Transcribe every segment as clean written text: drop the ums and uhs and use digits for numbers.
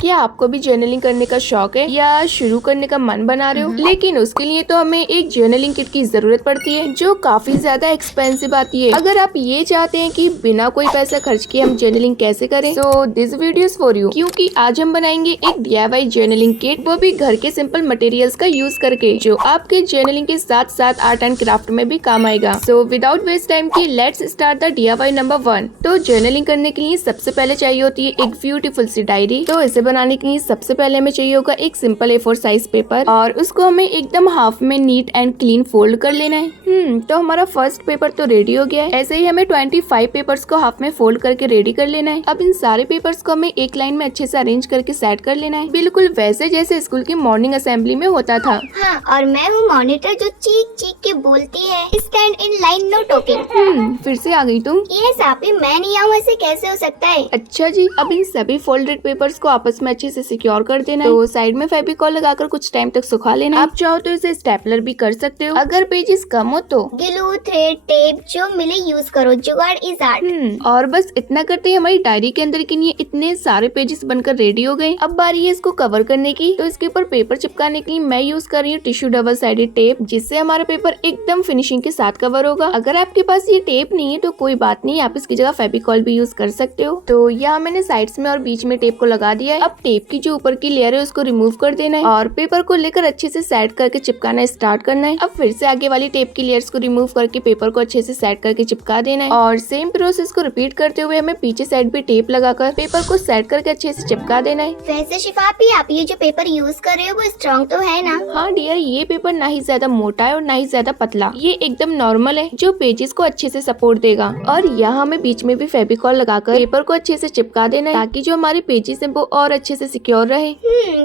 क्या आपको भी जर्नलिंग करने का शौक है या शुरू करने का मन बना रहे हो? लेकिन उसके लिए तो हमें एक जर्नलिंग किट की जरूरत पड़ती है जो काफी ज्यादा एक्सपेंसिव आती है। अगर आप ये चाहते हैं कि बिना कोई पैसा खर्च किए हम जर्नलिंग कैसे करें, तो this video is for you, क्योंकि आज हम बनाएंगे एक DIY जर्नलिंग किट, वो भी घर के सिंपल मटेरियल्स का यूज करके, जो आपके जर्नलिंग के साथ साथ आर्ट एंड क्राफ्ट में भी काम आएगा। सो विदाउट वेस्ट टाइम की let's start the DIY number 1। तो जर्नलिंग करने के लिए सबसे पहले चाहिए होती है एक ब्यूटीफुल सी डायरी। तो इसे बनाने के लिए सबसे पहले हमें चाहिए होगा एक सिंपल A4 साइज पेपर, और उसको हमें एकदम हाफ में नीट एंड क्लीन फोल्ड कर लेना है। तो हमारा फर्स्ट पेपर तो रेडी हो गया है। ऐसे ही हमें 25 पेपर्स को हाफ में फोल्ड करके रेडी कर लेना है। अब इन सारे पेपर्स को हमें एक लाइन में अच्छे से अरेंज करके सेट कर लेना है, बिल्कुल वैसे जैसे स्कूल की मॉर्निंग असेंबली में होता था। हाँ, और मैं हूँ मॉनिटर जो चीख चीख के बोलती है stand in line know talking. फिर से आ गई तुम? ये सापी मैं नहीं आऊँ, ऐसे कैसे हो सकता है? अच्छा जी, अब इन सभी फोल्डेड पेपर्स को आपस में अच्छे से सिक्योर कर देना है। तो साइड में फेविकॉल लगाकर कुछ टाइम तक सुखा लेना है। आप चाहो तो इसे स्टेपलर भी कर सकते हो, अगर पेजेस कम हो तो। ग्लू, थ्रेड, टेप जो मिले यूज करो, जुगाड़ इज आर्ट। और बस इतना करते ही हमारी डायरी के अंदर के लिए इतने सारे पेजेस बनकर रेडी हो गए। अब बारी है इसको कवर करने की। तो इसके ऊपर पेपर चिपकाने के लिए मैं यूज कर रही हूँ टिश्यू डबल साइडेड टेप, जिससे हमारा पेपर एकदम फिनिशिंग के साथ कवर होगा। अगर आपके पास ये टेप नहीं है तो कोई बात नहीं, आप इसकी जगह फेविकॉल भी यूज कर सकते हो। तो यहाँ मैंने साइड्स में और बीच में टेप को लगा दिया है। अब टेप की जो ऊपर की लेयर है उसको रिमूव कर देना है और पेपर को लेकर अच्छे से सेट करके चिपकाना स्टार्ट करना है। अब फिर से आगे वाली टेप की लेयर्स को रिमूव करके पेपर को अच्छे से सेट करके चिपका देना है, और सेम प्रोसेस को रिपीट करते हुए हमें पीछे साइड भी टेप लगाकर पेपर को सेट करके अच्छे से चिपका देना है। वैसे शिफापी, आप ये जो पेपर यूज कर रहे हो वो स्ट्रॉन्ग तो है ना? हाँ डियर, ये पेपर ना ही ज्यादा मोटा है और ना ही ज्यादा पतला, ये एकदम नॉर्मल है जो पेजेस को अच्छे से सपोर्ट देगा। और यहाँ हमें बीच में भी फेविकॉल लगाकर पेपर को अच्छे से चिपका देना है, ताकि जो हमारे पेजेस है वो और अच्छे से सिक्योर रहे।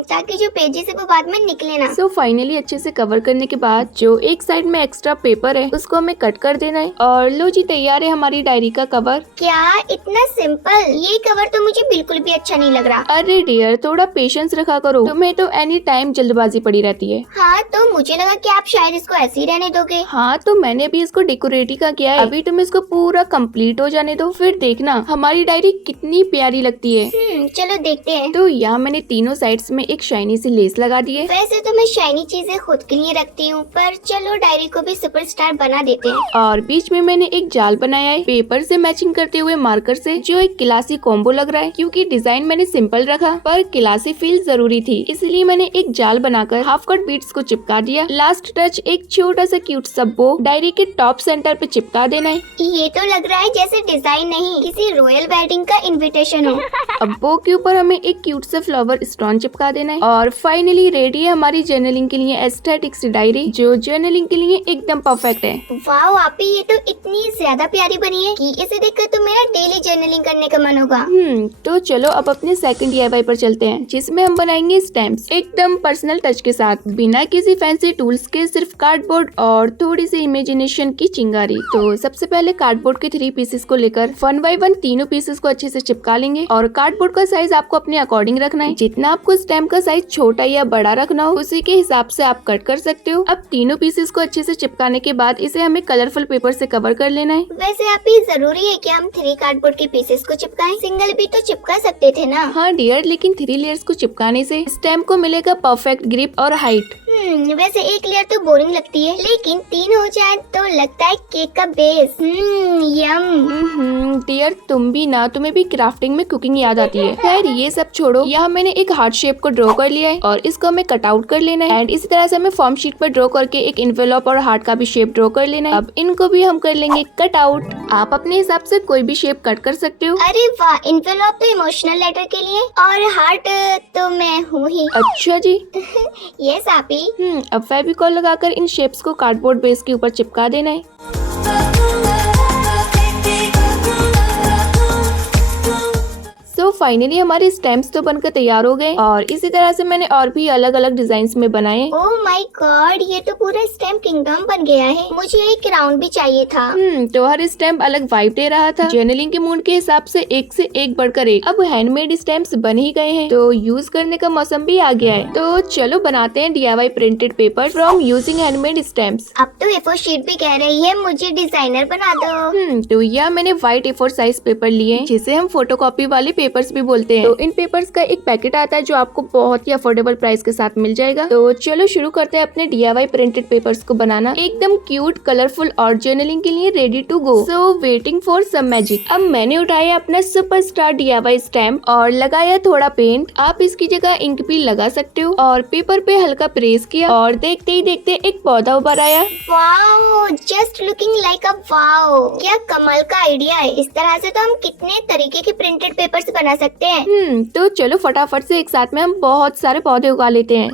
ताकि जो पेजेस है वो बाद में निकले ना। सो फाइनली अच्छे से कवर करने के बाद जो एक साइड में एक्स्ट्रा पेपर है उसको हमें कट कर देना है, और लो जी तैयार है हमारी डायरी का कवर। क्या इतना सिंपल? ये कवर तो मुझे बिल्कुल भी अच्छा नहीं लग रहा। अरे डियर, थोड़ा पेशेंस रखा करो, तुम्हें तो एनी टाइम जल्दबाजी पड़ी रहती है। हाँ, तो मुझे लगा कि आप शायद इसको ऐसे ही रहने दोगे। हाँ, तो मैंने भी इसको डेकोरेट ही का किया है। अभी तुम इसको पूरा कंप्लीट हो जाने दो, फिर देखना हमारी डायरी कितनी प्यारी लगती है। चलो देखते हैं। तो यहाँ मैंने तीनों साइड्स में एक शाइनी सी लेस लगा दी है। वैसे तो मैं शाइनी चीजें खुद के लिए रखती हूँ, पर चलो डायरी को भी सुपरस्टार बना देते हैं। और बीच में मैंने एक जाल बनाया है पेपर से मैचिंग करते हुए मार्कर से, जो एक क्लासी कॉम्बो लग रहा है। क्योंकि डिजाइन मैंने सिंपल रखा पर क्लासी फील जरूरी थी, इसलिए मैंने एक जाल बनाकर हाफ कट बीट्स को चिपका दिया। लास्ट टच एक छोटा सा क्यूट सा बो डायरी के टॉप सेंटर पे चिपका देना है। ये तो लग रहा है जैसे डिजाइन नहीं, किसी रॉयल वेडिंग का इनविटेशन हो। अब बो के ऊपर हमें एक क्यूट सा फ्लावर स्टोन चिपका देना है, और फाइनली रेडी है हमारी जर्नलिंग के लिए एस्थेटिक सी डायरी, जो जर्नलिंग के लिए एकदम परफेक्ट है। वाओ आपी, ये तो इतनी ज्यादा प्यारी बनी है कि इसे देखकर तो मेरा डेली जर्नलिंग करने का मन होगा। तो चलो अब अपने सेकंड DIY पर चलते हैं, जिसमें हम बनाएंगे स्टैम्प्स एकदम पर्सनल टच के साथ, बिना किसी फैंसी टूल्स के, सिर्फ कार्डबोर्ड और थोड़ी सी इमेजिनेशन की चिंगारी। तो सबसे पहले कार्डबोर्ड के 3 पीसेस को लेकर 1 बाय 1 तीनों पीसेस को अच्छे से चिपका लेंगे। और कार्डबोर्ड का साइज आपको अपने अकॉर्डिंग रखना है, जितना आपको स्टैम्प का साइज छोटा या बड़ा रखना हो उसी के हिसाब से आप कट कर सकते हो। अब तीनों पीसेस को अच्छे से चिपकाने के बाद इसे हमें कलरफुल पेपर से कवर कर लेना है। वैसे आप ही जरूरी है कि हम 3 कार्डबोर्ड के पीसेस को चिपकाएं? सिंगल भी तो चिपका सकते थे ना। हाँ डियर, लेकिन 3 लेयर्स को चिपकाने से स्टैम्प को मिलेगा परफेक्ट ग्रिप और हाइट। वैसे एक लेयर तो बोरिंग लगती है, लेकिन 3 हो जाए तो लगता है केक का बेस। यम। डियर, तुम भी ना, तुम्हें भी क्राफ्टिंग में कुकिंग याद आती है। खैर ये सब छोड़ो, यहाँ मैंने एक हार्ट शेप को ड्रॉ कर लिया है और इसको हमें कट आउट कर लेना है। एंड इसी तरह से हमें फॉर्म शीट पर ड्रॉ करके एक इन्वेलप और हार्ट का भी शेप ड्रॉ कर लेना है। अब इनको भी हम कर लेंगे कट आउट। आप अपने हिसाब से कोई भी शेप कट कर सकते हो। अरे वाह, इन्वेलप तो इमोशनल लेटर के लिए और हार्ट तो मैं हूँ ही। अच्छा जी। यस आपी। अब फेविकॉल लगाकर इन शेप्स को कार्डबोर्ड बेस के ऊपर चिपका देना है। तो फाइनली हमारे स्टैम्प्स तो बनकर तैयार हो गए, और इसी तरह से मैंने और भी अलग अलग डिजाइन में बनाए। ओह माय गॉड, ये तो पूरा स्टैम्प किंगडम बन गया है। मुझे एक राउंड भी चाहिए था। तो हर स्टैम्प अलग वाइब दे रहा था। जर्नलिंग के मूड के हिसाब से एक से एक बढ़कर एक। अब हैंडमेड स्टैम्प्स बन ही गए हैं, तो यूज करने का मौसम भी आ गया है। तो चलो बनाते हैं DIY printed paper from using handmade stamps. अब तो A4 शीट भी कह रही है मुझे डिजाइनर बना दो। तो यह मैंने व्हाइट A4 साइज पेपर लिए, जिसे हम फोटोकॉपी वाले पेपर पेपर्स भी बोलते हैं। तो इन पेपर्स का एक पैकेट आता है जो आपको बहुत ही अफोर्डेबल प्राइस के साथ मिल जाएगा। तो चलो शुरू करते हैं अपने DIY प्रिंटेड पेपर्स को बनाना। एकदम क्यूट, कलरफुल और जर्नलिंग के लिए ready to go. So waiting for some magic. अब मैंने उठाया अपना सुपरस्टार DIY स्टैम्प और लगाया थोड़ा पेंट। आप इसकी जगह इंक भी लगा सकते हो और पेपर पे हल्का प्रेस किया और देखते ही देखते एक पौधा उभर आया। Wow, just looking like a wow. क्या कमाल का आइडिया है। इस तरह से तो हम कितने तरीके के प्रिंटेड पेपर्स बना सकते हैं। तो चलो फटाफट से एक साथ में हम बहुत सारे पौधे उगा लेते हैं।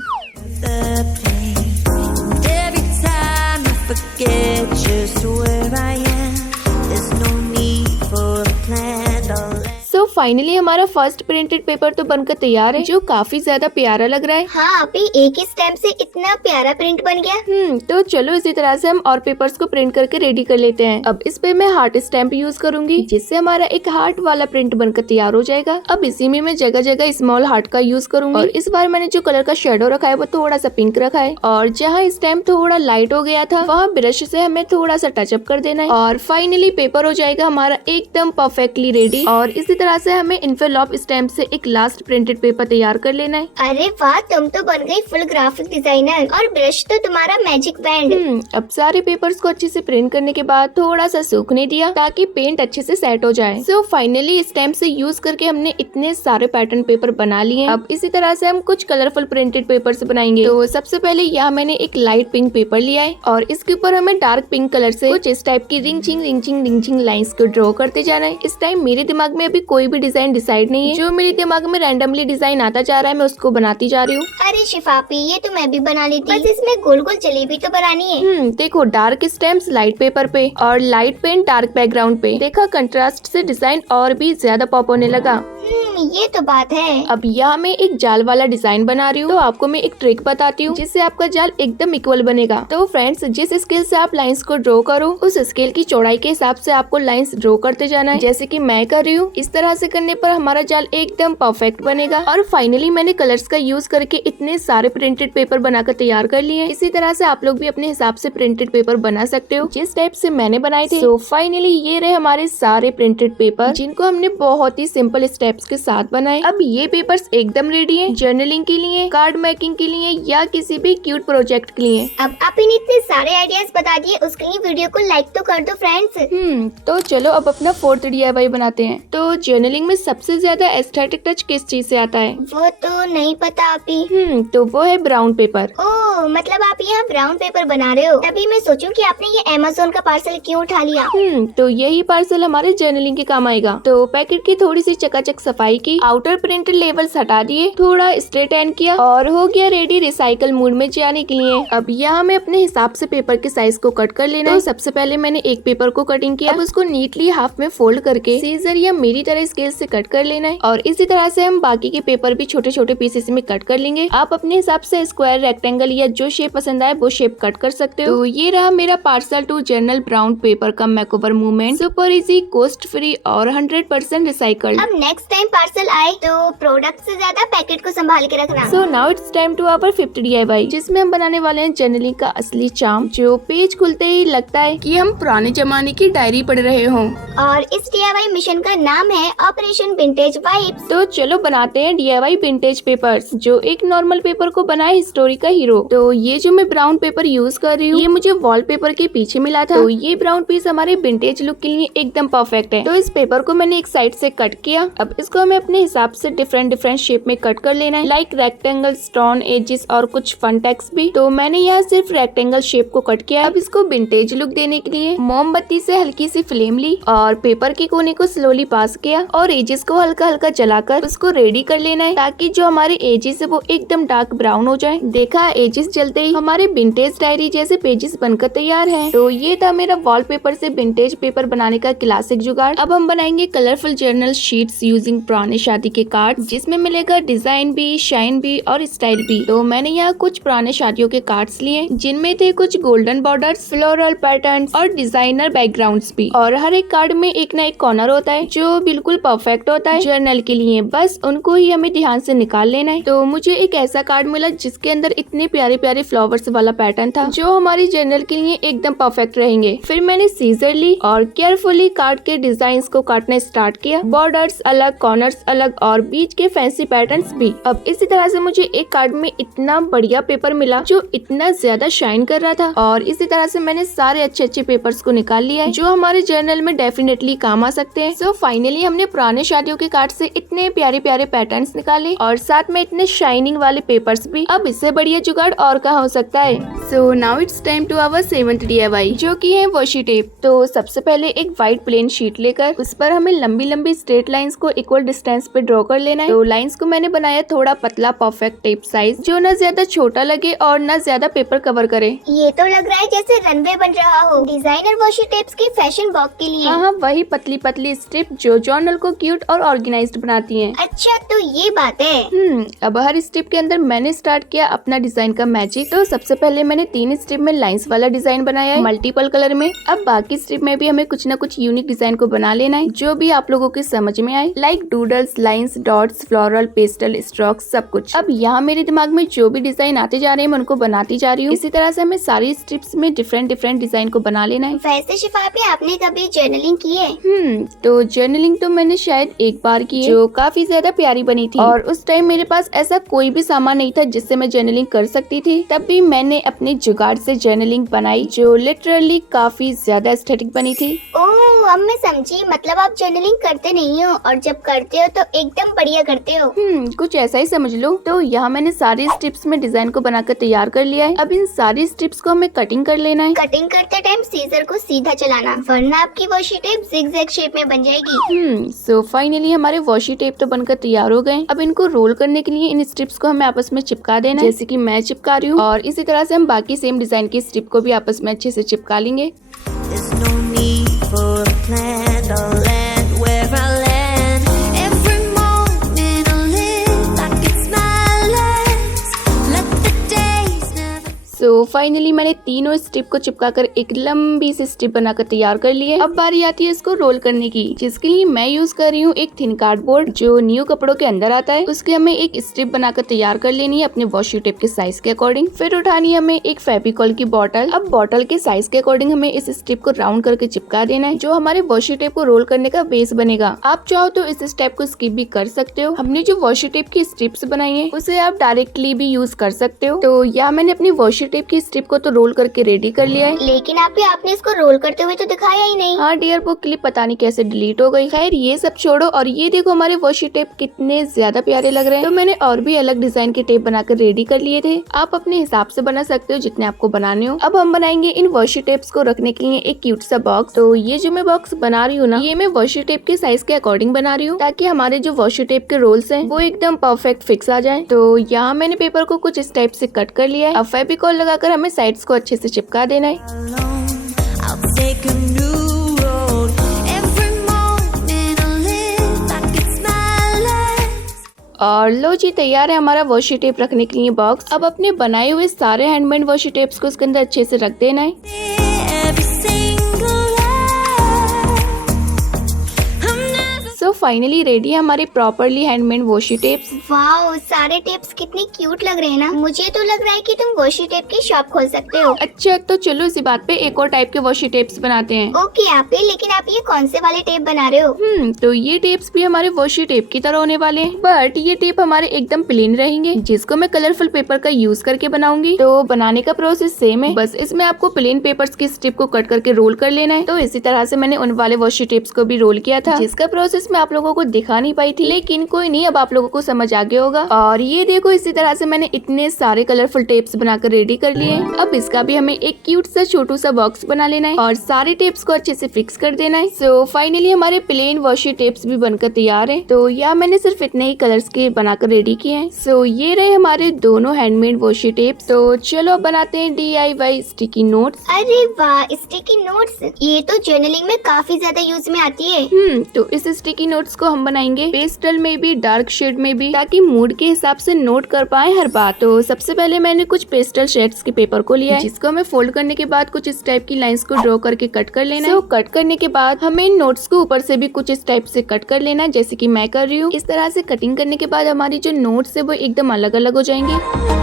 फाइनली हमारा फर्स्ट प्रिंटेड पेपर तो बनकर तैयार है, जो काफी ज्यादा प्यारा लग रहा है। हाँ, अभी एक ही स्टैम्प से इतना प्यारा प्रिंट बन गया। तो चलो इसी तरह से हम और पेपर्स को प्रिंट करके रेडी कर लेते हैं। अब इस पे मैं हार्ट स्टैम्प यूज करूंगी, जिससे हमारा एक हार्ट वाला प्रिंट बनकर तैयार हो जाएगा। अब इसी में मैं जगह जगह स्मॉल हार्ट का यूज करूंगी और इस बार मैंने जो कलर का शेडो रखा है वो थोड़ा सा पिंक रखा है और जहाँ स्टैम्प थोड़ा लाइट हो गया था वहाँ ब्रश से हमें थोड़ा सा टचअप कर देना है और फाइनली पेपर हो जाएगा हमारा एकदम परफेक्टली रेडी। और इसी तरह से हमें इन्वेलप स्टैम्प से एक लास्ट प्रिंटेड पेपर तैयार कर लेना है। अरे वाह, तुम तो बन गई फुल ग्राफिक डिजाइनर और ब्रश तो तुम्हारा मैजिक बैंड। अब सारे पेपर्स को अच्छे से प्रिंट करने के बाद थोड़ा सा सूखने दिया ताकि पेंट अच्छे से सेट हो जाए। सो फाइनली स्टैम्प से यूज करके हमने इतने सारे पैटर्न पेपर बना लिए। अब इसी तरह से हम कुछ कलरफुल प्रिंटेड पेपर्स बनाएंगे। तो सबसे पहले यहाँ मैंने एक लाइट पिंक पेपर लिया है और इसके ऊपर हमें डार्क पिंक कलर से कुछ इस टाइप की रिंचिंग लाइंस को ड्रॉ करते जाना है। इस टाइम मेरे दिमाग में अभी कोई भी डिजाइन डिसाइड नहीं है, जो मेरे दिमाग में रैंडमली डिजाइन आता जा रहा है मैं उसको बनाती जा रही हूँ। अरे शिफापी, ये तो मैं भी बना लेती, बस इसमें गोल गोल जलेबी तो बनानी है। देखो, डार्क स्टैम्प्स लाइट पेपर पे और लाइट पेन डार्क बैकग्राउंड पे। देखा, कंट्रास्ट से डिजाइन और भी ज्यादा पॉप होने लगा। ये तो बात है। अब यहाँ मैं एक जाल वाला डिजाइन बना रही हूँ। तो आपको मैं एक ट्रिक बताती हूँ जिससे आपका जाल एकदम इक्वल बनेगा। तो फ्रेंड्स, जिस स्केल से आप लाइंस को ड्रॉ करो उस स्केल की चौड़ाई के हिसाब से आपको लाइंस ड्रॉ करते जाना है, जैसे कि मैं कर रही हूँ। इस तरह से करने पर हमारा जाल एकदम परफेक्ट बनेगा। और फाइनली मैंने कलर्स का यूज करके इतने सारे प्रिंटेड पेपर बनाकर तैयार कर लिए। इसी तरह से आप लोग भी अपने हिसाब से प्रिंटेड पेपर बना सकते हो जिस टाइप से मैंने बनाए थे। तो फाइनली ये रहे हमारे सारे प्रिंटेड पेपर, जिनको हमने बहुत ही सिंपल स्टेप्स के साथ बनाए। अब ये पेपर्स एकदम रेडी है जर्नलिंग के लिए, कार्ड मेकिंग के लिए या किसी भी क्यूट प्रोजेक्ट के लिए। अब आप इन इतने सारे आइडियाज बता दिए, उसके लिए वीडियो को लाइक तो कर दो फ्रेंड्स। तो चलो अब अपना फोर्थ DIY बनाते हैं। तो जर्नलिंग में सबसे ज्यादा एस्थेटिक टच किस चीज से आता है? वो तो नहीं पता अभी। तो वो है ब्राउन पेपर। ओह, मतलब आप यहाँ ब्राउन पेपर बना रहे हो। तभी मैं सोचूं कि आपने ये अमेज़न का पार्सल क्यों उठा लिया। तो यही पार्सल हमारे जर्नलिंग के काम आएगा। तो पैकेट की थोड़ी सी चकाचक सफाई की, आउटर प्रिंटेड लेवल्स हटा दिए, थोड़ा स्ट्रेट एंड किया और हो गया रेडी रिसाइकल मूड में जाने के लिए। अब यहाँ में अपने हिसाब से पेपर के साइज को कट कर लेना है। तो सबसे पहले मैंने एक पेपर को कटिंग किया। अब उसको नीटली हाफ में फोल्ड करके सीजर या मेरी तरह स्केल से कट कर लेना है और इसी तरह से हम बाकी के पेपर भी छोटे छोटे पीसेस में कट कर लेंगे। आप अपने हिसाब से स्क्वायर, रेक्टेंगल या जो शेप पसंद आए वो शेप कट कर सकते हो। तो ये रहा मेरा parcel to journal brown paper का makeover movement. Super easy, cost free और 100% रिसाइकल्ड। अब नेक्स्ट टाइम पार्सल आए तो प्रोडक्ट से ज्यादा पैकेट को संभाल के रखना। So now it's time to our 5th DIY, जिसमें हम बनाने वाले हैं जर्नलिंग का असली चार्म, जो पेज खुलते ही लगता है कि हम पुराने जमाने की डायरी पढ़ रहे हों। और इस DIY मिशन का नाम है ऑपरेशन विंटेज वाइब्स। तो चलो बनाते हैं DIY विंटेज पेपर्स, जो एक नॉर्मल पेपर को बनाए हिस्टोरी का हीरो। तो ये जो मैं ब्राउन पेपर यूज कर रही हूँ ये मुझे वॉलपेपर के पीछे मिला था। तो ये ब्राउन पीस हमारे विंटेज लुक के लिए एकदम परफेक्ट है। तो इस पेपर को मैंने एक साइड से कट किया। अब इसको हमें अपने हिसाब से डिफरेंट शेप में कट कर लेना है, लाइक रेक्टेंगल, स्टोन, एजेस और कुछ फन टेक्स्ट भी। तो मैंने यहाँ सिर्फ रेक्टेंगल शेप को कट किया। अब इसको विंटेज लुक देने के लिए मोमबत्ती से हल्की सी फ्लेम ली और पेपर के कोने को स्लोली पास किया और एजेस को हल्का हल्का जलाकर उसको रेडी कर लेना है, ताकि जो हमारे एजेस है वो एकदम डार्क ब्राउन हो जाए। देखा, एजेस जलते ही हमारे विंटेज डायरी जैसे पेजेस बनकर तैयार है। तो ये था मेरा वॉलपेपर से विंटेज पेपर बनाने का क्लासिक जुगाड़। अब हम बनाएंगे कलरफुल जर्नल शीट्स यूजिंग पुराने शादी के कार्ड, जिसमें मिलेगा डिजाइन भी, शाइन भी और स्टाइल भी। तो मैंने यहाँ कुछ पुराने शादियों के कार्ड्स लिए, जिनमें थे कुछ गोल्डन बॉर्डर्स, फ्लोरल पैटर्न्स और डिजाइनर बैकग्राउंड्स भी। और हर एक कार्ड में एक ना एक कॉर्नर होता है जो बिल्कुल परफेक्ट होता है जर्नल के लिए, बस उनको ही हमें ध्यान से निकाल लेना है। तो मुझे एक ऐसा कार्ड मिला जिसके अंदर इतने प्यारे प्यारे फ्लावर्स वाला पैटर्न था जो हमारी जर्नल के लिए एकदम परफेक्ट रहेंगे। फिर मैंने सीजर ली और केयरफुली कार्ड के डिजाइन को काटना स्टार्ट किया। बॉर्डर्स अलग, कॉर्नर्स अलग और बीच के फैंसी पैटर्न्स भी। अब इसी तरह से मुझे एक कार्ड में इतना बढ़िया पेपर मिला जो इतना ज्यादा शाइन कर रहा था, और इसी तरह से मैंने सारे अच्छे अच्छे पेपर्स को निकाल लिया है जो हमारे जर्नल में डेफिनेटली काम आ सकते हैं। सो फाइनली हमने पुराने शादियों के कार्ड से इतने प्यारे प्यारे पैटर्न्स निकाले और साथ में इतने शाइनिंग वाले पेपर्स भी। अब इससे बढ़िया जुगाड़ और कहाँ हो सकता है। So now it's time to our 7th DIY जो की है वॉशी टेप। तो सबसे पहले एक व्हाइट प्लेन शीट लेकर उस पर हमें लंबी लंबी स्ट्रेट लाइंस को इक्वल डिस्टेंस पे ड्रॉ कर लेना है। तो लाइंस को मैंने बनाया थोड़ा पतला परफेक्ट टेप साइज जो न ज्यादा छोटा लगे और न ज्यादा पेपर कवर करे। ये तो लग रहा है जैसे रनवे बन रहा हो डिजाइनर वॉशी टेप्स के फैशन वॉक के लिए। हाँ, वही पतली पतली स्ट्रिप जो जर्नल को क्यूट और ऑर्गेनाइज्ड बनाती हैं। अच्छा, तो ये बात है। अब हर स्ट्रिप के अंदर मैंने स्टार्ट किया अपना डिजाइन का मैजिक। तो सबसे पहले मैंने 3 स्ट्रिप में लाइंस वाला डिजाइन बनाया है मल्टीपल कलर में। अब बाकी स्ट्रिप में भी हमें कुछ न कुछ यूनिक डिजाइन को बना लेना है जो भी आप लोगों के समझ में आए, like doodles, lines, dots, floral, pastel, strokes, सब कुछ। अब यहाँ मेरे दिमाग में जो भी डिजाइन आते जा रहे हैं मैं उनको बनाती जा रही हूँ। इसी तरह से हमें सारी स्ट्रिप्स में डिफरेंट डिफरेंट डिजाइन को बना लेना है। वैसे शिफाफी, आपने कभी जर्नलिंग की है? तो जर्नलिंग तो मैंने शायद एक बार की है जो काफी ज्यादा प्यारी बनी थी, और उस टाइम मेरे पास ऐसा कोई भी सामान नहीं था जिससे मैं जर्नलिंग कर सकती थी। तब भी मैंने अपने जुगाड़ से जर्नलिंग बनाई जो लिटरली काफी ज्यादा एस्थेटिक बनी थी। ओह, अब मैं समझी। मतलब आप जर्नलिंग करते नहीं हो और जब करते हो तो एकदम बढ़िया करते हो। कुछ ऐसा ही समझ लो। तो यहाँ मैंने सारी स्ट्रिप्स में डिजाइन को बनाकर तैयार कर लिया है। अब इन सारी स्ट्रिप्स को हमें कटिंग कर लेना है। कटिंग करते टाइम सीजर को सीधा चलाना, वरना आपकी वॉशी टेप जिगजैग शेप में बन जाएगी। सो फाइनली हमारे वॉशी टेप तो बनकर तैयार हो गए। अब इनको रोल करने के लिए इन स्ट्रिप्स को हमें आपस में चिपका देना है, जैसे कि मैं चिपका रही हूँ, और इसी तरह से हम बाकी सेम डिजाइन की स्ट्रिप को भी आपस में अच्छे से चिपका लेंगे। सो फाइनली मैंने तीनों स्ट्रिप को चिपकाकर एक लंबी सी स्ट्रिप बनाकर तैयार कर ली है। अब बारी आती है इसको रोल करने की, जिसके लिए मैं यूज कर रही हूँ एक थिन कार्डबोर्ड जो न्यू कपड़ों के अंदर आता है। उसके हमें एक स्ट्रिप बनाकर तैयार कर लेनी है अपने वॉशी टेप के साइज के अकॉर्डिंग। फिर उठानी है हमें एक फेविकॉल की बॉटल। अब बॉटल के साइज के अकॉर्डिंग हमें इस स्ट्रिप को राउंड करके चिपका देना है जो हमारे वॉशी टेप को रोल करने का बेस बनेगा। आप चाहो तो इस स्टेप को स्किप भी कर सकते हो। हमने जो वॉशी टेप की स्ट्रिप्स बनाई है उसे आप डायरेक्टली भी यूज कर सकते हो। तो यहाँ मैंने अपनी वॉशी टेप की स्ट्रिप को तो रोल करके रेडी कर लिया है। लेकिन आपने इसको रोल करते हुए तो दिखाया ही नहीं। हाँ डियर, वो क्लिप पता नहीं कैसे डिलीट हो गई। खैर ये सब छोड़ो, और ये देखो हमारे वॉशी टेप कितने ज्यादा प्यारे लग रहे हैं। तो मैंने और भी अलग डिजाइन के टेप बनाकर रेडी कर लिए थे। आप अपने हिसाब से बना सकते हो जितने आपको बनाने हो। अब हम बनाएंगे इन वॉशी टेप्स को रखने के लिए एक क्यूट सा बॉक्स। तो ये जो मैं बॉक्स बना रही हूँ ना, ये मैं वॉशी टेप के साइज के अकॉर्डिंग बना रही हूँ ताकि हमारे जो वॉशी टेप के रोल्स हैं वो एकदम परफेक्ट फिक्स आ जाए। तो यहाँ मैंने पेपर को कुछ इस टाइप से कट कर लिया है। अब फेविकॉल लगाकर हमें साइड्स को अच्छे से चिपका देना है। और लो जी, तैयार है हमारा वॉशी टेप रखने के लिए बॉक्स। अब अपने बनाए हुए सारे हैंडमेड वॉशी टेप्स को उसके अंदर अच्छे से रख देना है। सो फाइनली रेडी है हमारे properly handmade washi tapes. Wow, सारे टेप्स कितने क्यूट लग रहे हैं ना। मुझे तो लग रहा है कि तुम वॉशी टेप की शॉप खोल सकते हो। अच्छा, तो चलो इसी बात पे एक और टाइप के वॉशी टेप्स बनाते हैं। ओके आप ही, लेकिन आप ये कौन से वाले टेप बना रहे हो? तो ये टेप्स भी हमारे वॉशी टेप की तरह होने वाले हैं, बट ये टेप हमारे एकदम प्लेन रहेंगे, जिसको मैं कलरफुल पेपर का यूज करके बनाऊंगी। तो बनाने का प्रोसेस सेम है, बस इसमें आपको प्लेन पेपर्स की स्ट्रिप को कट करके रोल कर लेना है। तो इसी तरह से मैंने उन वाले वॉशी टेप्स को भी रोल किया था, जिसका प्रोसेस मैं आप लोगों को दिखा नहीं पाई थी, लेकिन कोई नहीं, अब आप लोगों को समझ आ गया होगा। और ये देखो, इसी तरह से मैंने इतने सारे कलरफुल टेप्स बनाकर रेडी कर लिए। अब इसका भी हमें एक क्यूट सा छोटू सा बॉक्स बना लेना है और सारे टेप्स को अच्छे से फिक्स कर देना है। सो फाइनली हमारे प्लेन वॉशी टेप्स भी बनकर तैयार है। तो यहाँ मैंने सिर्फ इतने ही कलर्स के बनाकर रेडी किए हैं। सो ये रहे हमारे दोनों हैंडमेड वॉशी टेप्स। तो चलो बनाते हैं DIY स्टिकी नोट्स। अरे वाह, स्टिकी नोट्स, ये तो जर्नलिंग में काफी ज्यादा यूज में आती है। तो इस स्टिकी नोट नोट्स को हम बनाएंगे पेस्टल में भी, डार्क शेड में भी, ताकि मूड के हिसाब से नोट कर पाए हर बात। तो सबसे पहले मैंने कुछ पेस्टल शेड्स के पेपर को लिया है, जिसको हमें फोल्ड करने के बाद कुछ इस टाइप की लाइंस को ड्रॉ करके कट कर लेना है। कट करने के बाद हमें इन नोट्स को ऊपर से भी कुछ इस टाइप से कट कर लेना है, जैसे कि मैं कर रही हूँ। इस तरह से कटिंग करने के बाद हमारी जो नोट्स है वो एकदम अलग अलग हो जाएंगे।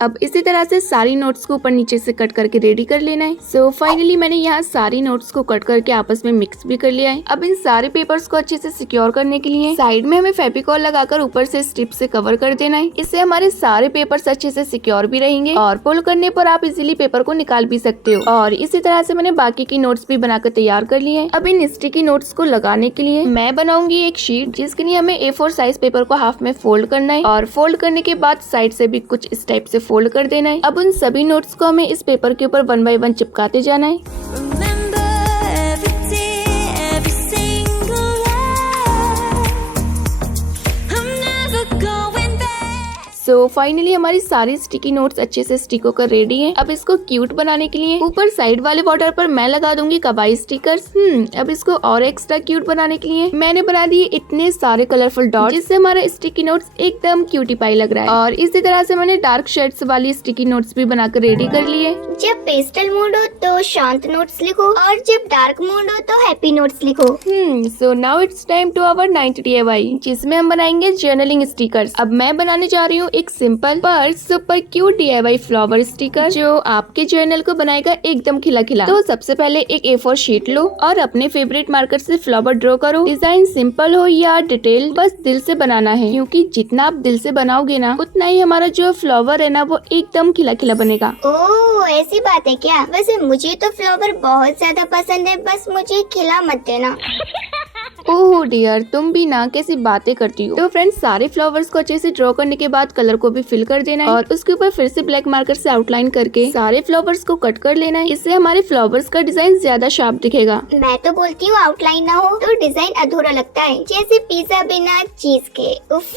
अब इसी तरह से सारी नोट्स को ऊपर नीचे से कट करके रेडी कर लेना है। सो फाइनली मैंने यहाँ सारी नोट्स को कट करके आपस में मिक्स भी कर लिया है। अब इन सारे पेपर्स को अच्छे से सिक्योर करने के लिए साइड में हमें फेविकॉल लगाकर ऊपर से स्ट्रिप से कवर कर देना है। इससे हमारे सारे पेपर्स अच्छे से सिक्योर भी रहेंगे और पुल करने पर आप इजीली पेपर को निकाल भी सकते हो। और इसी तरह से मैंने बाकी की नोट्स भी बनाकर तैयार कर लिए हैं। अब इन स्टिकी नोट्स को लगाने के लिए मैं बनाऊंगी एक शीट, जिसके लिए हमें A4 साइज पेपर को हाफ में फोल्ड करना है और फोल्ड करने के बाद साइड से भी कुछ इस टाइप से फोल्ड कर देना है। अब उन सभी नोट्स को हमें इस पेपर के ऊपर 1 बाय 1 चिपकाते जाना है। सो फाइनली हमारी सारी स्टिकी नोट्स अच्छे से स्टिक होकर रेडी हैं। अब इसको क्यूट बनाने के लिए ऊपर साइड वाले बॉर्डर पर मैं लगा दूंगी कवाई स्टिकर्स। अब इसको और एक्स्ट्रा क्यूट बनाने के लिए मैंने बना दिए इतने सारे कलरफुल डॉट, जिससे हमारा स्टिकी नोट्स एकदम क्यूटी पाई लग रहा है। और इसी तरह से मैंने डार्क शेड्स वाली स्टिकी नोट्स भी बनाकर रेडी कर लिए। जब पेस्टल मूड हो तो शांत नोट्स लिखो और जब डार्क मूड हो तो हैप्पी नोट्स लिखो। So now it's time to our 90 DIY, जिसमें हम बनाएंगे जर्नलिंग स्टिकर्स। अब मैं बनाने जा रही हूँ एक सिंपल पर super cute DIY flower sticker, जो आपके जर्नल को बनाएगा एकदम खिला खिला। तो सबसे पहले एक A4 शीट लो और अपने फेवरेट मार्कर से फ्लावर ड्रॉ करो। डिजाइन सिंपल हो या डिटेल, बस दिल से बनाना है, क्योंकि जितना आप दिल से बनाओगे ना, उतना ही हमारा जो फ्लावर है ना वो एकदम खिला खिला बनेगा। ओह, ऐसी बात है क्या? वैसे मुझे तो फ्लावर बहुत ज्यादा पसंद है, बस मुझे खिला मत देना। ओह डियर, तुम भी ना कैसी बातें करती हो। तो फ्रेंड्स, सारे फ्लावर्स को अच्छे से ड्रॉ करने के बाद कलर को भी फिल कर देना है और उसके ऊपर फिर से ब्लैक मार्कर से आउटलाइन करके सारे फ्लावर्स को कट कर लेना है। इससे हमारे फ्लावर्स का डिजाइन ज्यादा शार्प दिखेगा। मैं तो बोलती हूँ आउटलाइन ना हो तो डिजाइन अधूरा लगता है, जैसे पिज्जा बिना चीज के। उफ।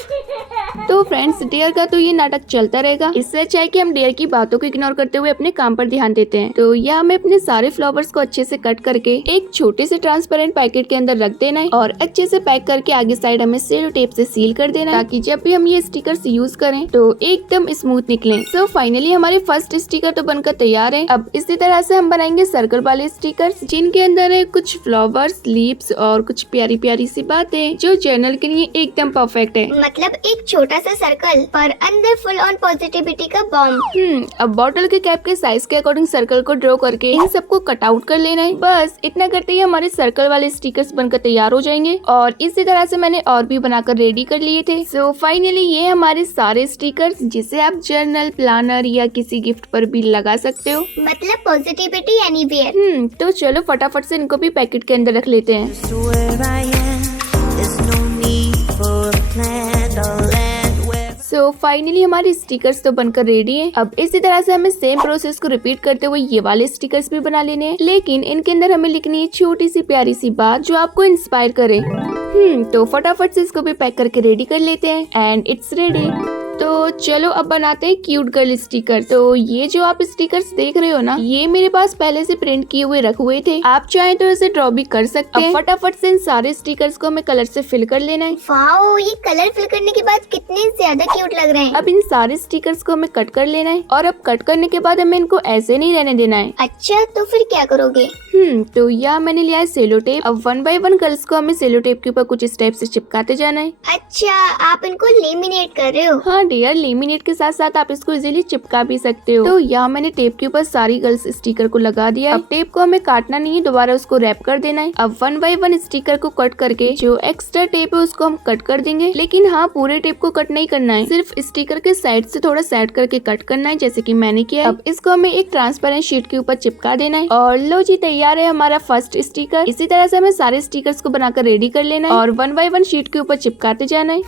तो फ्रेंड्स, डियर का तो ये नाटक चलता रहेगा। इससे अच्छा है कि हम डियर की बातों को इग्नोर करते हुए अपने काम पर ध्यान देते हैं। तो यह हमें अपने सारे फ्लावर्स को अच्छे से कट करके एक छोटे से ट्रांसपेरेंट पैकेट के अंदर रख देना है और अच्छे से पैक करके आगे साइड हमें सेलो टेप से सील कर देना है, ताकि जब भी हम ये स्टिकर्स यूज करें तो एकदम स्मूथ निकले। सो फाइनली हमारे फर्स्ट स्टिकर तो बनकर तैयार है। अब इसी तरह से हम बनाएंगे सर्कल वाले स्टिकर्स, जिनके अंदर है कुछ फ्लावर्स, लीव्स और कुछ प्यारी प्यारी सी बातें, जो जर्नल के लिए एकदम परफेक्ट है। मतलब एक छोटा सा सर्कल पर अंदर फुल ऑन पॉजिटिविटी का बॉम्ब। अब बॉटल के कैप के साइज के अकॉर्डिंग सर्कल को ड्रॉ करके इन सबको कट आउट कर लेना है। बस इतना करते ही हमारे सर्कल वाले स्टिकर्स बनकर तैयार हो जाएंगे। और इसी तरह से मैंने और भी बनाकर रेडी कर लिए थे। सो फाइनली ये हमारे सारे स्टिकर्स, जिसे आप जर्नल, प्लानर या किसी गिफ्ट पर भी लगा सकते हो। मतलब पॉजिटिविटी एनीवेयर। तो चलो फटाफट से इनको भी पैकेट के अंदर रख लेते हैं। सो फाइनली हमारे स्टिकर्स तो बनकर रेडी हैं। अब इसी तरह से हमें सेम प्रोसेस को रिपीट करते हुए ये वाले स्टिकर्स भी बना लेने हैं, लेकिन इनके अंदर हमें लिखनी है छोटी सी प्यारी सी बात जो आपको इंस्पायर करे। तो फटाफट से इसको भी पैक करके रेडी कर लेते हैं एंड इट्स रेडी। तो चलो अब बनाते हैं क्यूट गर्ल स्टिकर। तो ये जो आप स्टिकर्स देख रहे हो ना, ये मेरे पास पहले से प्रिंट किए हुए रखे हुए थे। आप चाहें तो इसे ड्रॉ भी कर सकते हैं। फटाफट से इन सारे स्टिकर्स को हमें कलर से फिल कर लेना है। वाओ, ये कलर फिल करने के बाद कितने ज्यादा क्यूट लग रहे हैं। अब इन सारे स्टिकर्स को हमें कट कर लेना है और अब कट करने के बाद हमें इनको ऐसे नहीं रहने देना है। अच्छा, तो फिर क्या करोगे? तो यहाँ मैंने लिया है सेलो टेप। अब 1 बाय 1 गर्ल्स को हमें सेलो टेप के ऊपर कुछ इस टाइप से चिपकाते जाना है। अच्छा, आप इनको लेमिनेट कर रहे हो? हाँ डियर, लेमिनेट के साथ साथ आप इसको इजीली चिपका भी सकते हो। तो यहाँ मैंने टेप के ऊपर सारी गर्ल्स स्टिकर को लगा दिया। अब टेप को हमें काटना नहीं है, दोबारा उसको रैप कर देना है। अब 1 बाय 1 स्टिकर को कट करके जो एक्स्ट्रा टेप है उसको हम कट कर देंगे, लेकिन हाँ पूरे टेप को कट नहीं करना है, सिर्फ स्टिकर के साइड से थोड़ा सेट करके कट करना है, जैसे कि मैंने किया। अब इसको हमें एक ट्रांसपेरेंट शीट के ऊपर चिपका देना है और लो जी, तैयार है हमारा फर्स्ट स्टिकर। इसी तरह से हमें सारे स्टिकर्स को बनाकर रेडी कर लेना है और 1 बाय 1 शीट के ऊपर चिपकाते जाना है।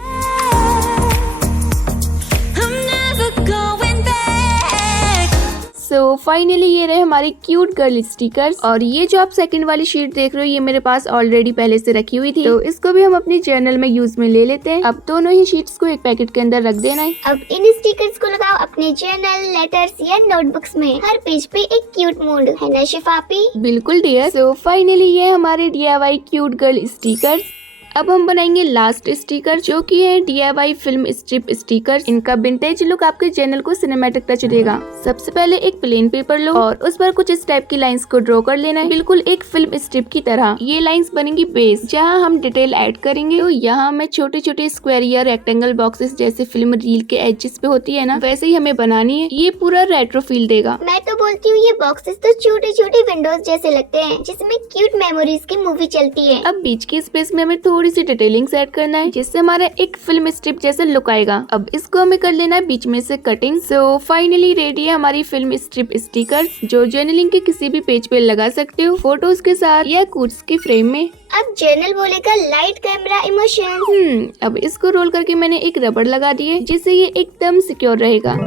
सो फाइनली ये रहे हमारे क्यूट गर्ल स्टिकर्स। और ये जो आप सेकंड वाली शीट देख रहे हो ये मेरे पास ऑलरेडी पहले से रखी हुई थी, तो इसको भी हम अपने जर्नल में यूज में ले लेते हैं। अब दोनों ही शीट्स को एक पैकेट के अंदर रख देना है। अब इन स्टिकर्स को लगाओ अपने जर्नल, लेटर्स या नोटबुक्स में। हर पेज पे एक क्यूट मूड है ना शिफापी? बिल्कुल डियर। सो फाइनली ये हमारे DIY क्यूट गर्ल स्टिकर्स। अब हम बनाएंगे लास्ट स्टिकर जो कि है DIY फिल्म स्ट्रिप स्टिकर। इनका विंटेज लुक आपके जर्नल को सिनेमैटिक टच देगा। सबसे पहले एक प्लेन पेपर लो और उस पर कुछ इस टाइप की लाइंस को ड्रॉ कर लेना है, बिल्कुल एक फिल्म स्ट्रिप की तरह। ये लाइंस बनेंगी बेस जहां हम डिटेल ऐड करेंगे। तो यहाँ हमें छोटे छोटे स्क्वायर या रेक्टेंगल बॉक्सेस जैसे फिल्म रील के एजेस पे होती है ना, वैसे ही हमें बनानी है। ये पूरा रेट्रो फील देगा। मैं तो बोलती हूँ ये बॉक्सेस तो छोटे छोटे विंडोज जैसे लगते हैं जिसमें क्यूट मेमोरीज की मूवी चलती है। अब बीच के स्पेस में हमें थोड़ी सी डिटेलिंग ऐड करना है जिससे हमारा एक फिल्म स्ट्रिप जैसा लुक आएगा। अब इसको हमें कर लेना है बीच में से कटिंग। सो फाइनली रेडी है हमारी फिल्म स्ट्रिप स्टिकर जो जर्नलिंग के किसी भी पेज पे लगा सकते हो, फोटोज के साथ या कोट्स के फ्रेम में। अब जर्नल बोलेगा लाइट कैमरा इमोशन। अब इसको रोल करके मैंने एक रबड़ लगा दी है जिससे ये एकदम सिक्योर रहेगा।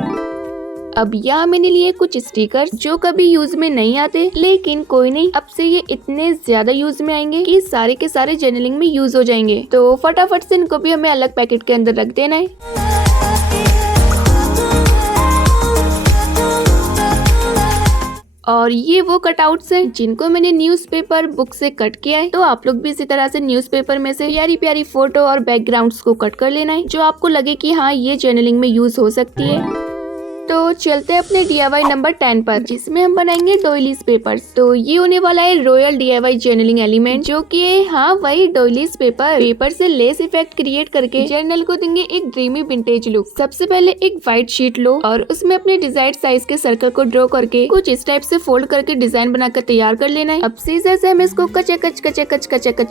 अब यहाँ मैंने लिए कुछ स्टिकर जो कभी यूज में नहीं आते, लेकिन कोई नहीं, अब से ये इतने ज्यादा यूज में आएंगे कि सारे के सारे जर्नलिंग में यूज हो जाएंगे। तो फटाफट से इनको भी हमें अलग पैकेट के अंदर रख देना है। और ये वो कटआउट्स हैं जिनको मैंने न्यूज़पेपर बुक से कट किया है। तो आप लोग भी इसी तरह से न्यूज़पेपर में से प्यारी प्यारी फोटो और बैकग्राउंड्स को कट कर लेना है जो आपको लगे कि हाँ ये जर्नलिंग में यूज हो सकती है। तो चलते हैं अपने DIY नंबर 10 पर जिसमें हम बनाएंगे डॉयलीज पेपर्स। तो ये होने वाला है रॉयल DIY जर्नलिंग एलिमेंट जो कि हाँ वही डॉयलीज पेपर से लेस इफेक्ट क्रिएट करके जर्नल को देंगे एक ड्रीमी विंटेज लुक। सबसे पहले एक व्हाइट शीट लो और उसमें अपने डिजायर्ड साइज के सर्कल को ड्रॉ करके कुछ इस टाइप से फोल्ड करके डिजाइन बनाकर तैयार कर लेना है। अब सीजर से हमें इसको कच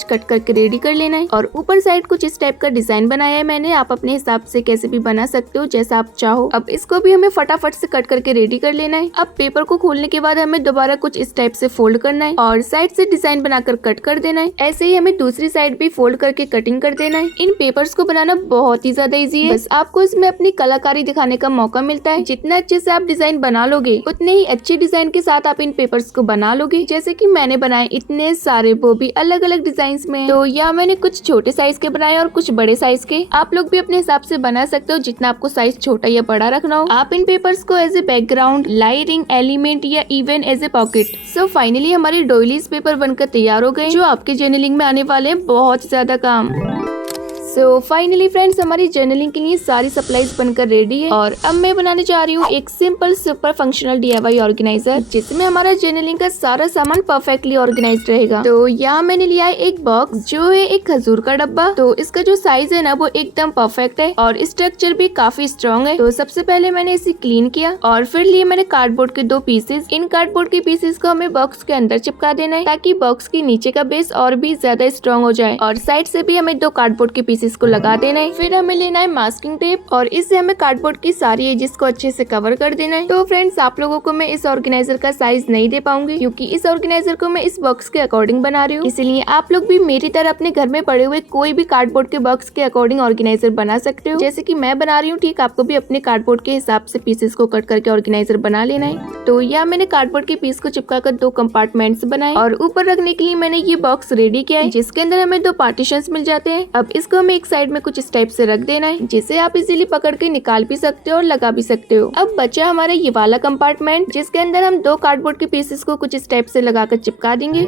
कट करके रेडी कर लेना है। और ऊपर साइड कुछ इस टाइप का डिजाइन बनाया है मैंने, आप अपने हिसाब से कैसे भी बना सकते हो जैसा आप चाहो। अब इसको भी हमें फटाफट से कट करके रेडी कर लेना है। अब पेपर को खोलने के बाद हमें दोबारा कुछ इस टाइप से फोल्ड करना है और साइड से डिजाइन बनाकर कट कर देना है। ऐसे ही हमें दूसरी साइड भी फोल्ड करके कटिंग कर देना है। इन पेपर्स को बनाना बहुत ही ज्यादा इजी है, बस आपको इसमें अपनी कलाकारी दिखाने का मौका मिलता है। जितना अच्छे से आप डिजाइन बना लोगे उतने ही अच्छे डिजाइन के साथ आप इन पेपर्स को बना लोगे। जैसे कि मैंने बनाए इतने सारे, वो भी अलग अलग डिजाइन में। तो यहाँ मैंने कुछ छोटे साइज के बनाए और कुछ बड़े साइज के। आप लोग भी अपने हिसाब से बना सकते हो जितना आपको साइज छोटा या बड़ा रखना हो। आप इन पेपर्स को as a background, lighting element या even as a pocket. So finally हमारे डॉयलीज पेपर बनकर तैयार हो गए जो आपके जर्नलिंग में आने वाले हैं बहुत ज्यादा काम। सो फाइनली फ्रेंड्स हमारी जर्नलिंग के लिए सारी सप्लाईज बनकर रेडी है और अब मैं बनाने जा रही हूँ एक simple super functional DIY organiser जिसमें हमारा जर्नलिंग का सारा सामान परफेक्टली ऑर्गेनाइज्ड रहेगा। तो यहाँ मैंने लिया है एक बॉक्स जो है एक खजूर का डब्बा। तो इसका जो साइज है ना वो एकदम परफेक्ट है और स्ट्रक्चर भी काफी स्ट्रॉन्ग है। तो सबसे पहले मैंने इसे क्लीन किया और फिर लिए मैंने कार्डबोर्ड के 2 पीसेस। इन कार्डबोर्ड के पीसेस को हमें बॉक्स के अंदर चिपका देना है ताकि बॉक्स के नीचे का बेस और भी ज्यादा स्ट्रॉन्ग हो जाए। और साइड से भी हमें 2 कार्डबोर्ड के इसको लगा देना है। फिर हमें लेना है मास्किंग टेप और इससे हमें कार्डबोर्ड की सारी एजेस को अच्छे से कवर कर देना है। तो फ्रेंड्स आप लोगों को मैं इस ऑर्गेनाइजर का साइज नहीं दे पाऊंगी क्योंकि इस ऑर्गेनाइजर को मैं इस बॉक्स के अकॉर्डिंग बना रही हूँ। इसलिए आप लोग भी मेरी तरह अपने घर में पड़े हुए कोई भी कार्डबोर्ड के बॉक्स के अकॉर्डिंग ऑर्गेनाइजर बना सकते हो। जैसे कि मैं बना रही हूँ ठीक आपको भी अपने कार्डबोर्ड के हिसाब से पीसेस को कट करके ऑर्गेनाइजर बना लेना है। तो यहाँ मैंने कार्डबोर्ड के पीस को चिपका कर 2 कंपार्टमेंट्स बनाए और ऊपर रखने के लिए मैंने ये बॉक्स रेडी किया है जिसके अंदर हमें 2 पार्टीशंस मिल जाते हैं। अब इसको हमें एक साइड में कुछ इस टाइप से रख देना है जिसे आप इजीली पकड़ के निकाल भी सकते हो और लगा भी सकते हो। अब बचा हमारा ये वाला कंपार्टमेंट जिसके अंदर हम 2 कार्डबोर्ड के पीसेस को कुछ इस टाइप से लगाकर चिपका देंगे।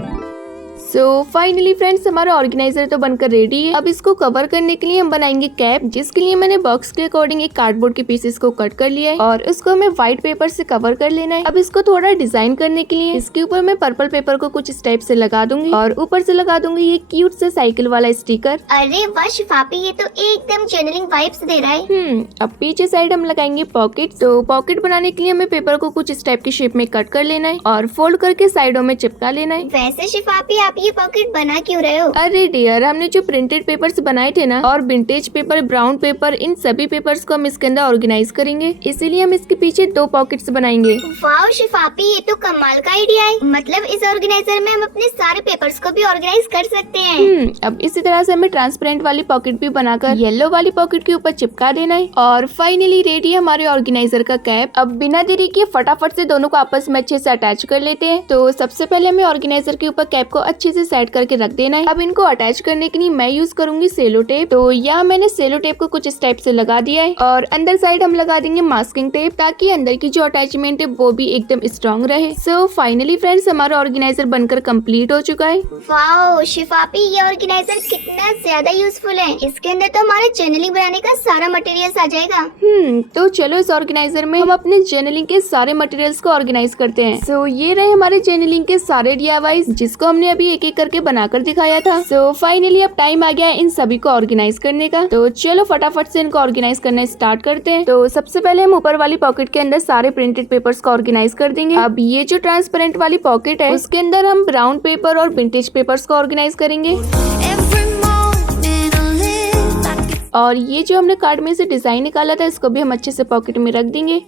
सो फाइनली फ्रेंड्स हमारा ऑर्गेनाइजर तो बनकर रेडी है। अब इसको कवर करने के लिए हम बनाएंगे कैप जिसके लिए मैंने बॉक्स के अकॉर्डिंग एक कार्डबोर्ड के पीसेस को कट कर लिया है और उसको हमें व्हाइट पेपर से कवर कर लेना है। अब इसको थोड़ा डिजाइन करने के लिए इसके ऊपर मैं पर्पल पेपर को कुछ इस टाइप से लगा दूंगी और ऊपर से लगा दूंगी ये क्यूट से साइकिल वाला स्टिकर। अरे वाह शिफापी, ये तो एकदम जर्नलिंग वाइब्स दे रहा है। अब पीछे साइड हम लगाएंगे पॉकेट। तो पॉकेट बनाने के लिए हमें पेपर को कुछ इस टाइप की शेप में कट कर लेना है और फोल्ड करके साइडों में चिपका लेना है। वैसे शिफापी आप ये पॉकेट बना क्यों रहे हो? अरे डियर, हमने जो प्रिंटेड पेपर्स बनाए थे ना, और विंटेज पेपर, ब्राउन पेपर, इन सभी पेपर्स को हम इसके अंदर ऑर्गेनाइज करेंगे, इसीलिए हम इसके पीछे 2 पॉकेट्स बनाएंगे। वाओ शिफापी, ये तो कमाल का आइडिया है। मतलब इस ऑर्गेनाइजर में हम अपने सारे पेपर्स को भी ऑर्गेनाइज कर सकते हैं। अब इसी तरह से हमें ट्रांसपेरेंट वाली पॉकेट भी बनाकर येलो वाली पॉकेट के ऊपर चिपका देना है। और फाइनली रेडी है हमारे ऑर्गेनाइजर का कैप। अब बिना देरी किए फटाफट से दोनों को आपस में अच्छे से अटैच कर लेते हैं। तो सबसे पहले हमें ऑर्गेनाइजर के ऊपर कैप को अच्छे से सेट करके रख देना है। अब इनको अटैच करने के लिए मैं यूज करूंगी सेलो टेप। तो यहाँ मैंने सेलो टेप को कुछ इस टाइप से लगा दिया है और अंदर साइड हम लगा देंगे मास्किंग टेप, ताकि अंदर की जो अटैचमेंट है वो भी एकदम स्ट्रॉन्ग रहे। सो फाइनली फ्रेंड्स, हमारा ऑर्गेनाइजर बनकर कंप्लीट हो चुका है। वाओ शिफापी, ये ऑर्गेनाइजर कितना ज्यादा यूजफुल है। इसके अंदर तो हमारे जर्नलिंग बनाने का सारा मटेरियल आ जाएगा। तो चलो इस ऑर्गेनाइजर में हम अपने जर्नलिंग के सारे मटेरियल्स को ऑर्गेनाइज करते हैं। सो ये रहे हमारे जर्नलिंग के सारे DIYs, जिसको हमने अभी एक एक करके बनाकर दिखाया था। सो फाइनली अब टाइम आ गया है इन सभी को ऑर्गेनाइज करने का। तो चलो फटाफट से इनको ऑर्गेनाइज करना स्टार्ट करते हैं। तो सबसे पहले हम ऊपर वाली पॉकेट के अंदर सारे प्रिंटेड पेपर्स को ऑर्गेनाइज कर देंगे। अब ये जो ट्रांसपेरेंट वाली पॉकेट है, उसके अंदर हम ब्राउन पेपर और विंटेज पेपर्स को ऑर्गेनाइज करेंगे। और ये जो हमने कार्ड में से डिजाइन निकाला था, इसको भी हम अच्छे से पॉकेट में रख देंगे।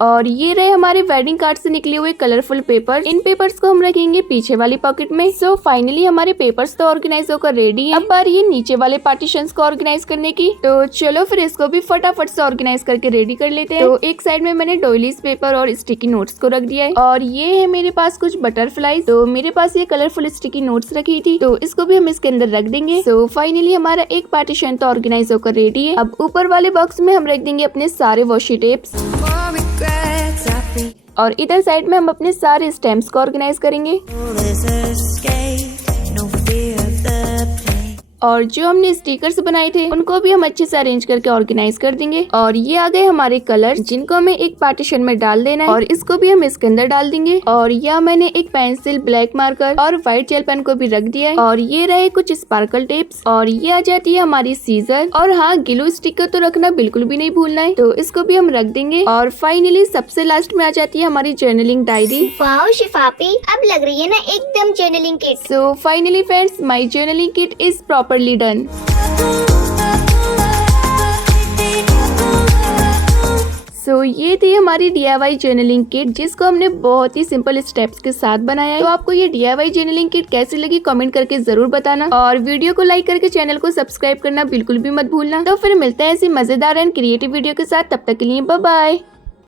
और ये रहे हमारे वेडिंग कार्ड से निकले हुए कलरफुल पेपर। इन पेपर्स को हम रखेंगे पीछे वाली पॉकेट में। सो फाइनली हमारे पेपर्स तो ऑर्गेनाइज होकर रेडी है। अब बारी है नीचे वाले पार्टीशंस को ऑर्गेनाइज करने की। तो चलो फिर इसको भी फटाफट से ऑर्गेनाइज करके रेडी कर लेते हैं। तो एक साइड में मैंने डॉयलीज पेपर और स्टिकी नोट्स को रख दिया है। और ये है मेरे पास कुछ बटरफ्लाई। तो मेरे पास ये कलरफुल स्टिकी नोट्स रखी थी, तो इसको भी हम इसके अंदर रख देंगे। सो फाइनली हमारा एक पार्टीशन तो ऑर्गेनाइज होकर रेडी है। अब ऊपर वाले बॉक्स में हम रख देंगे अपने सारे वॉशी टेप्स, और इधर साइड में हम अपने सारे स्टैम्प्स को ऑर्गेनाइज करेंगे। और जो हमने स्टिकर्स बनाए थे, उनको भी हम अच्छे से अरेंज करके ऑर्गेनाइज कर देंगे। और ये आ गए हमारे कलर, जिनको हमें एक पार्टीशन में डाल देना है, और इसको भी हम इसके अंदर डाल देंगे। और यहाँ मैंने एक पेंसिल, ब्लैक मार्कर और व्हाइट जेल पेन को भी रख दिया है। और ये रहे कुछ स्पार्कल टेप्स, और ये आ जाती है हमारी सीजर। और हाँ, ग्लू स्टिकर तो रखना बिल्कुल भी नहीं भूलना है, तो इसको भी हम रख देंगे। और फाइनली सबसे लास्ट में आ जाती है हमारी जर्नलिंग डायरी। वाओ शिफापी, अब लग रही है ना एकदम journaling kit. So finally friends, my journaling kit is properly done. So ये थी हमारी DIY जर्नलिंग किट, जिसको हमने बहुत ही सिंपल स्टेप्स के साथ बनाया है। तो आपको ये DIY जर्नलिंग किट कैसी लगी कमेंट करके जरूर बताना, और वीडियो को लाइक करके चैनल को सब्सक्राइब करना बिल्कुल भी मत भूलना। तो फिर मिलते हैं ऐसी मजेदार एंड क्रिएटिव वीडियो के साथ, तब तक के लिए बाय बाय।